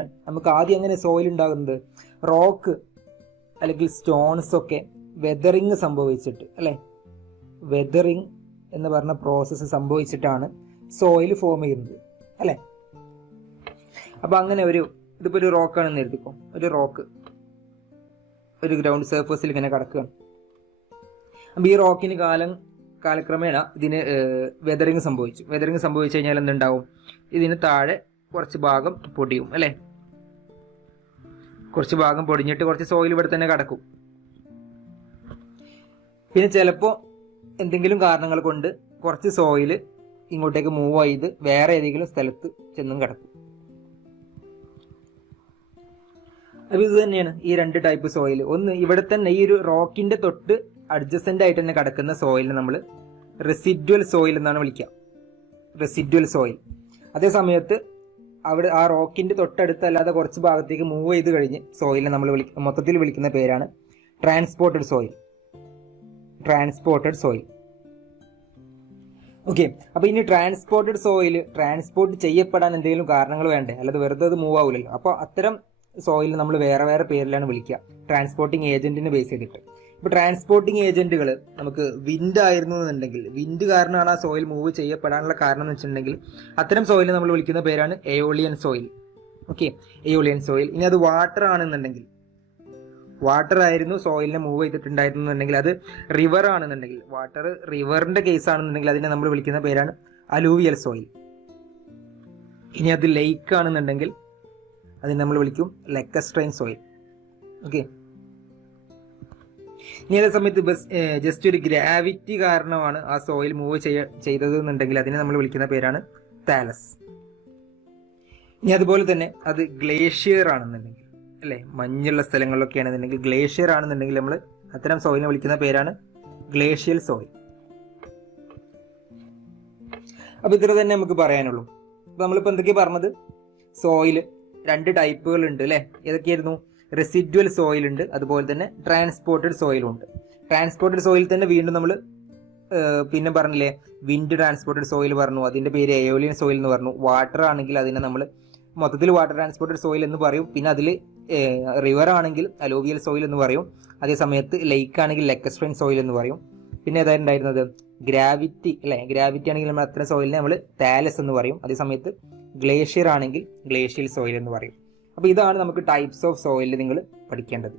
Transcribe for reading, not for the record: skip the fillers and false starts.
നമുക്ക് ആദ്യം എങ്ങനെ സോയിൽ ഉണ്ടാകുന്നത്? റോക്ക് അല്ലെങ്കിൽ സ്റ്റോൺസ് ഒക്കെ വെതറിങ് സംഭവിച്ചിട്ട് അല്ലെ, വെതറിങ് എന്ന് പറഞ്ഞ പ്രോസസ്സ് സംഭവിച്ചിട്ടാണ് സോയിൽ ഫോം ചെയ്യുന്നത് അല്ലെ. അപ്പൊ അങ്ങനെ ഇതിപ്പോ ഒരു റോക്കാണെന്ന് എഴുതിക്കോ. ഒരു റോക്ക് ഒരു ഗ്രൗണ്ട് സർഫേസിൽ ഇങ്ങനെ കിടക്കുകയാണ്. അപ്പൊ ഈ റോക്കിന് കാലക്രമേണ ഇതിന് വെതറിങ് സംഭവിച്ചു. വെതറിങ് സംഭവിച്ചു കഴിഞ്ഞാൽ എന്തുണ്ടാവും? ഇതിന് താഴെ കുറച്ച് ഭാഗം പൊടിയും അല്ലെ, കുറച്ച് ഭാഗം പൊടിഞ്ഞിട്ട് കുറച്ച് സോയിൽ ഇവിടെ തന്നെ കിടക്കും. പിന്നെ ചിലപ്പോൾ എന്തെങ്കിലും കാരണങ്ങൾ കൊണ്ട് കുറച്ച് സോയിൽ ഇങ്ങോട്ടേക്ക് മൂവ് ചെയ്ത് വേറെ ഏതെങ്കിലും സ്ഥലത്ത് ചെന്നും കിടക്കും. അപ്പൊ ഇത് തന്നെയാണ് ഈ രണ്ട് ടൈപ്പ് സോയിൽ. ഒന്ന് ഇവിടെ തന്നെ ഈ ഒരു റോക്കിന്റെ തൊട്ട് അഡ്ജസന്റ് ആയിട്ട് തന്നെ കിടക്കുന്ന സോയിലിനെ നമ്മൾ റെസിഡ്വൽ സോയിൽ എന്നാണ് വിളിക്കുക, റെസിഡ്വൽ സോയിൽ. അതേ സമയത്ത് അവിടെ ആ റോക്കിന്റെ തൊട്ടടുത്തല്ലാതെ കുറച്ച് ഭാഗത്തേക്ക് മൂവ് ചെയ്ത് കഴിഞ്ഞ് സോയിലിനെ നമ്മൾ മൊത്തത്തിൽ വിളിക്കുന്ന പേരാണ് transported soil. Transported soil. Okay. അപ്പൊ ഇനി ട്രാൻസ്പോർട്ടഡ് സോയിൽ ട്രാൻസ്പോർട്ട് ചെയ്യപ്പെടാൻ എന്തെങ്കിലും കാരണങ്ങൾ വേണ്ടേ? അല്ലാതെ വെറുതെ അത് മൂവ് ആവില്ലല്ലോ. അപ്പൊ അത്തരം സോയിൽ നമ്മൾ വേറെ വേറെ പേരിലാണ് വിളിക്കുക, ട്രാൻസ്പോർട്ടിങ് ഏജന്റിനെ ബേസ് ചെയ്തിട്ട്. ഇപ്പൊ ട്രാൻസ്പോർട്ടിങ് ഏജന്റുകൾ നമുക്ക് വിൻഡ് ആയിരുന്നു എന്നുണ്ടെങ്കിൽ, വിൻഡ് കാരണമാണ് ആ സോയിൽ മൂവ് ചെയ്യപ്പെടാനുള്ള കാരണം എന്ന് വെച്ചിട്ടുണ്ടെങ്കിൽ അത്തരം സോയിൽ നമ്മൾ വിളിക്കുന്ന പേരാണ് aeolian soil. Okay, aeolian soil. ഇനി അത് വാട്ടർ ആണെന്നുണ്ടെങ്കിൽ, വാട്ടർ ആയിരുന്നു സോയിലിനെ മൂവ് ചെയ്തിട്ടുണ്ടായിരുന്നുണ്ടെങ്കിൽ, അത് റിവർ ആണെന്നുണ്ടെങ്കിൽ, വാട്ടർ റിവറിന്റെ കേസ് ആണെന്നുണ്ടെങ്കിൽ അതിനെ നമ്മൾ വിളിക്കുന്ന പേരാണ് അലൂവിയൽ സോയിൽ. ഇനി അത് ലേക്ക് ആണെന്നുണ്ടെങ്കിൽ അതിനെ നമ്മൾ വിളിക്കും ലക്കസ്ട്രൈൻ സോയിൽ. ഓക്കെ. ഇനി അതേ സമയത്ത് ജസ്റ്റ് ഒരു ഗ്രാവിറ്റി കാരണമാണ് ആ സോയിൽ മൂവ് ചെയ്തത് എന്നുണ്ടെങ്കിൽ അതിനെ നമ്മൾ വിളിക്കുന്ന പേരാണ് താലസ്. ഇനി അതുപോലെ തന്നെ അത് ഗ്ലേഷ്യർ ആണെന്നുണ്ടെങ്കിൽ അല്ലെ, മഞ്ഞുള്ള സ്ഥലങ്ങളിലൊക്കെ ആണെന്നുണ്ടെങ്കിൽ, ഗ്ലേഷ്യർ ആണെന്നുണ്ടെങ്കിൽ നമ്മൾ അത്തരം സോയിലിനെ വിളിക്കുന്ന പേരാണ് ഗ്ലേഷ്യൽ സോയിൽ. അപ്പൊ ഇത്ര തന്നെ നമുക്ക് പറയാനുള്ളൂ. അപ്പൊ നമ്മളിപ്പോ എന്തൊക്കെയാ പറഞ്ഞത്? സോയില് രണ്ട് ടൈപ്പുകൾ ഉണ്ട് അല്ലെ. ഏതൊക്കെയായിരുന്നു? റെസിഡ്വൽ സോയിൽ ഉണ്ട്, അതുപോലെ തന്നെ ട്രാൻസ്പോർട്ടഡ് സോയിലും ഉണ്ട്. ട്രാൻസ്പോർട്ടഡ് സോയിൽ തന്നെ വീണ്ടും നമ്മൾ പിന്നെ പറഞ്ഞില്ലേ, വിൻഡ് ട്രാൻസ്പോർട്ടഡ് സോയിൽ പറഞ്ഞു, അതിന്റെ പേര് എയോലിയൻ സോയിൽ എന്ന് പറഞ്ഞു. വാട്ടർ ആണെങ്കിൽ അതിനെ നമ്മൾ മൊത്തത്തിൽ വാട്ടർ ട്രാൻസ്പോർട്ടഡ് സോയിൽ എന്ന് പറയും. പിന്നെ അതിൽ റിവർ ആണെങ്കിൽ അലോവിയൽ സോയിൽ എന്ന് പറയും. അതേ സമയത്ത് ലേക്ക് ആണെങ്കിൽ ലക്കസ്ട്രൈൻ സോയിൽ എന്ന് പറയും. പിന്നെ ഏതായിരുന്നു ഉണ്ടായിരുന്നത്? ഗ്രാവിറ്റി അല്ലെ. ഗ്രാവിറ്റി ആണെങ്കിൽ നമ്മൾ അത്തരം സോയിലിനെ നമ്മൾ താലസ് എന്ന് പറയും. അതേ സമയത്ത് ഗ്ലേഷ്യർ ആണെങ്കിൽ ഗ്ലേഷ്യൽ സോയിൽ എന്ന് പറയും. അപ്പൊ ഇതാണ് നമുക്ക് ടൈപ്സ് ഓഫ് സോയിൽ നിങ്ങൾ പഠിക്കേണ്ടത്.